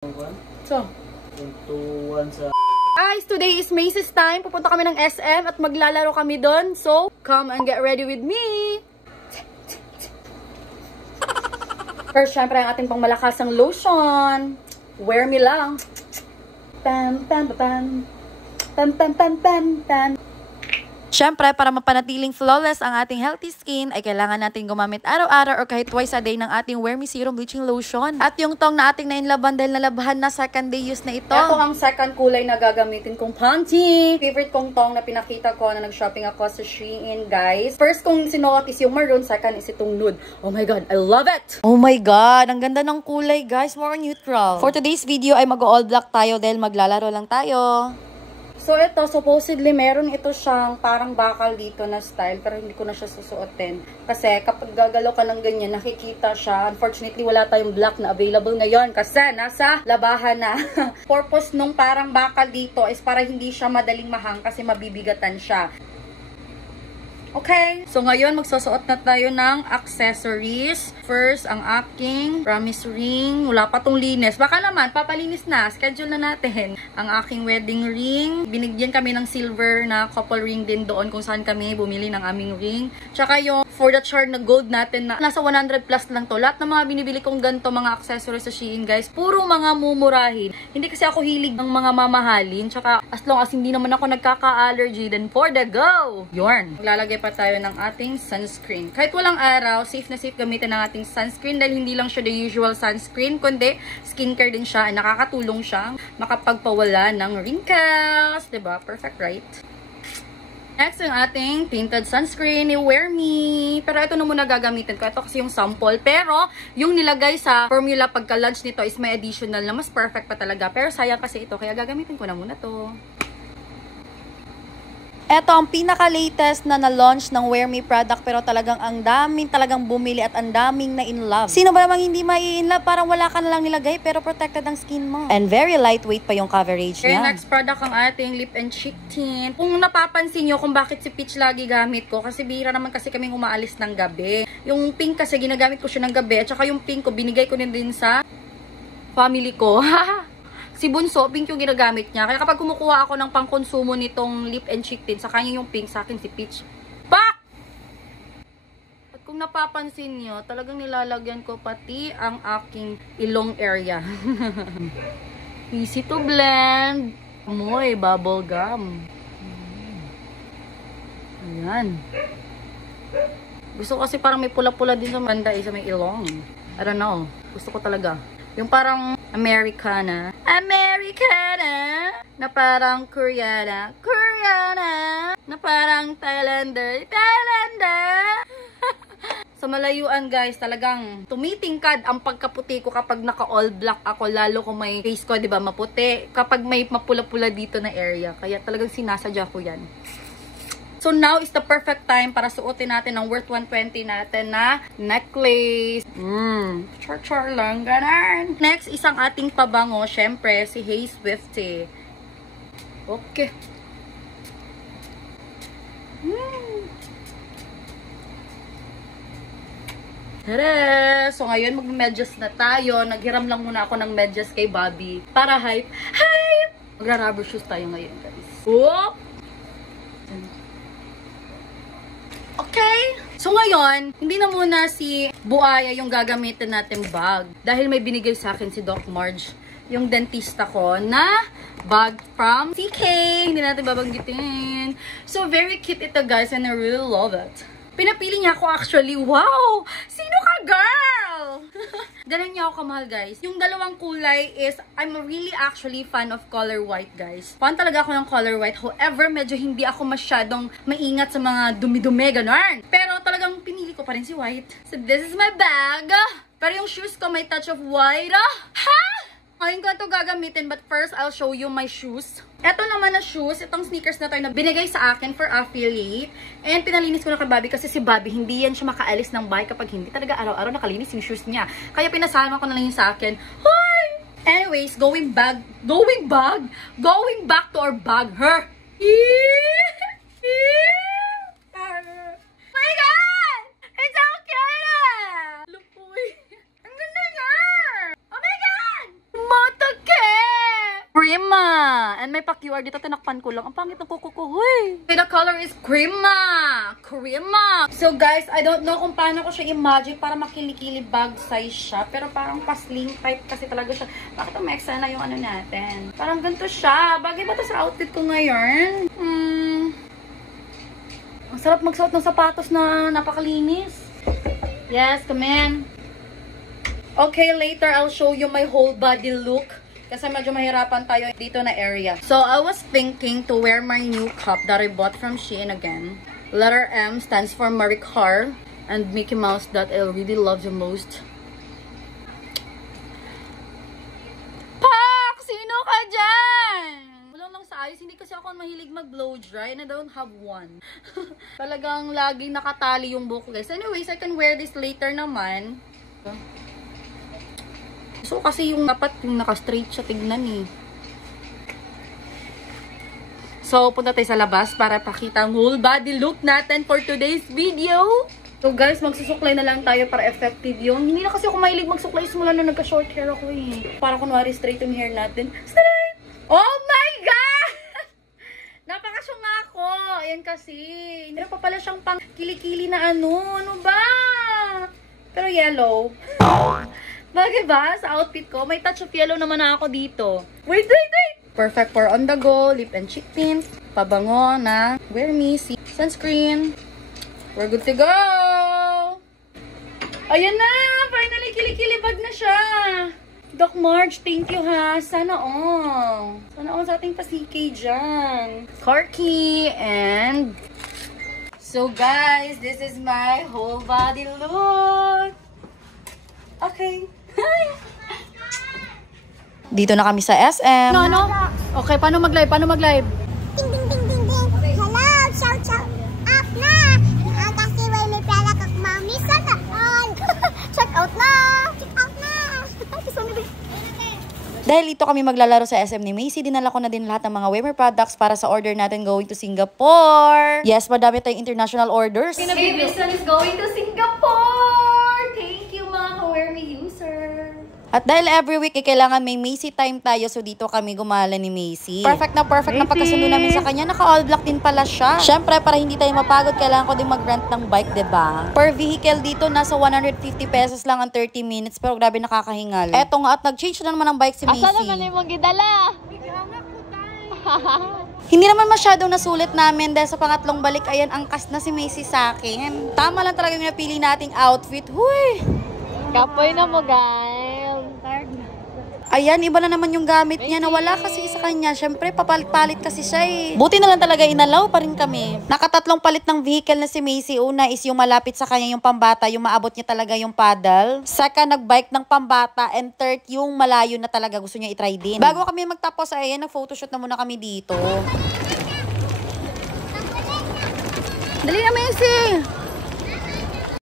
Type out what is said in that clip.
So, 2-1 sa... guys, today is Macy's time. Pupunta kami ng SM at maglalaro kami doon. So, come and get ready with me. First, syempre, ang ating pangmalakasang lotion. Wear me lang. Pam, pam, pam, pam, pam, pam, pam, pam. Siyempre, para mapanatiling flawless ang ating healthy skin, ay kailangan natin gumamit araw-araw or kahit twice a day ng ating Wear Me Serum Bleaching Lotion. At yung tong na ating nainlaban dahil nalabahan na second day use na ito. Ito ang second kulay na gagamitin kong panty. Favorite kong tong na pinakita ko na nag-shopping ako sa Shein, guys. First kong sinuot is yung maroon, second is itong nude. Oh my god, I love it! Oh my god, ang ganda ng kulay, guys. More neutral. For today's video ay mag-all black tayo dahil maglalaro lang tayo. So, ito, supposedly, meron ito siyang parang bakal dito na style, pero hindi ko na siya susuotin. Kasi, kapag gagalaw ka ng ganyan, nakikita siya. Unfortunately, wala tayong black na available ngayon kasi nasa labahan na. Purpose nung parang bakal dito is para hindi siya madaling mahang kasi mabibigatan siya. Okay, so ngayon magsusuot na tayo ng accessories. First, ang aking promise ring. Wala pa tong linis. Baka naman, papalinis na. Schedule na natin. Ang aking wedding ring. Binigyan kami ng silver na couple ring din doon kung saan kami bumili ng aming ring. Tsaka yung for the chart na gold natin na nasa 100 plus lang to. Lahat ng mga binibili kong ganito mga accessories sa Shein, guys, puro mga mumurahin. Hindi kasi ako hilig ng mga mamahalin. Tsaka as long as hindi naman ako nagkaka-allergy, then for the go! Yorn! Maglalagay pa tayo ng ating sunscreen. Kahit walang araw, safe na safe gamitin ng ating sunscreen dahil hindi lang siya the usual sunscreen, kundi skincare din siya. Nakakatulong siya makapagpawala ng wrinkles. Diba? Perfect, right? Next, yung ating tinted sunscreen ni Wear Me. Pero ito na muna gagamitin ko. Ito kasi yung sample. Pero, yung nilagay sa formula pagka-lunch nito is may additional na mas perfect pa talaga. Pero sayang kasi ito. Kaya gagamitin ko na muna to. Ito ang pinaka-latest na na-launch ng Wear Me product pero talagang ang daming talagang bumili at ang daming na in love. Sino ba namang hindi mai-in love? Parang wala ka na lang nilagay pero protected ang skin mo. And very lightweight pa yung coverage niya. Next product ang ating lip and cheek tint. Kung napapansin nyo kung bakit si Peach lagi gamit ko, kasi bihira naman kasi kaming umaalis ng gabi. Yung pink kasi ginagamit ko siya ng gabi at saka yung pink ko binigay ko din sa family ko. Si Bunso, pink yung ginagamit niya. Kaya kapag kumukuha ako ng pangkonsumo nitong lip and cheek tint, sa kanya yung pink, sa akin si Peach. Pak! At kung napapansin nyo, talagang nilalagyan ko pati ang aking ilong area. Easy to blend. Amoy, bubble gum. Ayan. Gusto ko kasi parang may pula-pula din sa banda sa may ilong. I don't know. Gusto ko talaga. Yung parang Americana. Americana! Na parang Koreana. Koreana! Na parang Thailander. Thailander! Sa malayuan, guys, talagang tumitingkad ang pagkaputi ko kapag naka-all black ako. Lalo kung may face ko, diba, maputi. Kapag may mapula-pula dito na area. Kaya talagang sinasadya ko yan. So now is the perfect time para suotin natin ang worth 120 natin na necklace. Char-char lang, ganun. Next, isang ating pabango, syempre, si Hey Swifty. Okay. Tada! So ngayon, mag-medyas na tayo. Naghiram lang muna ako ng medyas kay Bobby para hype. Hype! Magra-rubber shoes tayo ngayon, guys. Whoop! Okay. So ngayon, hindi na muna si Buaya yung gagamitin natin bag. Dahil may binigay sa akin si Doc Marge, yung dentista ko, na bag from CK. Hindi natin babanggitin. So very cute ito, guys, and I really love it. Pinapili niya ako actually. Wow! Sino ka, girl? Ganun niya ako kamahal, guys. Yung dalawang kulay is, I'm really actually fan of color white, guys. Fan talaga ako ng color white. However, medyo hindi ako masyadong maingat sa mga dumi-dumi, ganun. Pero talagang pinili ko pa rin si white. So this is my bag. Pero yung shoes ko may touch of white. Ha? Ngayon ko ito gagamitin, but first, I'll show you my shoes. Ito naman na shoes, itong sneakers na to na binigay sa akin for affiliate. And pinalinis ko na kay Bobby kasi si Bobby, hindi yan siya makaalis ng bahay kapag hindi talaga araw-araw nakalinis yung shoes niya. Kaya pinasama ko na lang yun sa akin. Hoy! Anyways, going back to our bag. Her! My God! It's so cute! Lupoy! Ang ganda niya! Oh my God! Mata Crema. And may pa-QR dito, tinakpan ko lang. Ang pangit ng kuko ko, huy. Okay, the color is Crema. Crema. So guys, I don't know kung paano ko siya i-magic para makilikili bag size siya. Pero parang pa-slim type kasi talaga siya. Bakit ang mexa na yung ano natin? Parang ganito siya. Bagay ba ito sa outfit ko ngayon? Ang sarap magsuot ng sapatos na napakalinis. Yes, come in. Okay, later I'll show you my whole body look. Kasi medyo mahirapan tayo dito na area. So, I was thinking to wear my new cup that I bought from Shein again. Letter M stands for Marie Car. And Mickey Mouse that I really love the most. Pak! Sino ka dyan? Sa ayos, hindi kasi ako mahilig mag-blow dry and I don't have one. Talagang laging nakatali yung buhok, guys. Anyways, I can wear this later naman. So, kasi yung dapat yung naka-straight siya tignan eh. So, punta tayo sa labas para pakita ang whole body look natin for today's video. So, guys, magsusuklay na lang tayo para effective yung. Hindi na kasi ako mahilig magsuklay simula na nagka-short hair ako eh. Para kunwari straight yung hair natin. Straight! Oh my God! Napakasyunga ako. Ayan kasi. Meron pa pala siyang pang kilikili na ano. Ano ba? Pero yellow. Bagay ba? Sa outfit ko, may touch of yellow naman ako dito. Wait! Perfect for on the go, lip and cheek tint, pabango na Wear Me, sunscreen. We're good to go! Ayan na! Finally, kilikilibag na siya! Doc March, thank you ha. Sana all. Sana all sa ating pasike dyan. Car key and... So guys, this is my whole body look. Okay. Dito na kami sa SM. Ano? Okay, paano mag-live? Ding, ding, ding, ding, ding. Hello, shout up na. Kasi may pala kag mami. Sana all. Check out na. Dahil dito kami maglalaro sa SM ni Macy, dinala ko na din lahat ng mga Wemer products para sa order natin going to Singapore. Yes, madami tayong international orders. Hey, Vision is going to Singapore. Thank you, mga Wemer user. At dahil every week, kailangan may Macy time tayo. So, dito kami gumala ni Macy. Perfect na pagkasundo namin sa kanya. Naka-all black din pala siya. Syempre, para hindi tayo mapagod, kailangan ko din mag-rent ng bike, diba? Per vehicle dito, nasa 150 pesos lang ang 30 minutes. Pero grabe nakakahingal. Eto nga, at nag-change na naman ng bike si Macy. Asa naman yung gidala? Hindi naman masyadong nasulit namin dahil sa pangatlong balik, ayan, angkas na si Macy sa akin. Tama lang talaga yung napili nating outfit. Huy! Kapoy na mo, guys. Ayan, iba na naman yung gamit niya. Nawala kasi sa kanya. Siyempre, papalit-palit kasi siya eh. Buti na lang talaga inalaw pa rin kami. Nakatatlong palit ng vehicle na si Macy. Una is yung malapit sa kanya yung pambata. Yung maabot niya talaga yung paddle. Saka, nagbike ng pambata. And third, yung malayo na talaga gusto niya itry din. Bago kami magtapos, ayan, nag-photoshoot na muna kami dito. Dali na, Macy!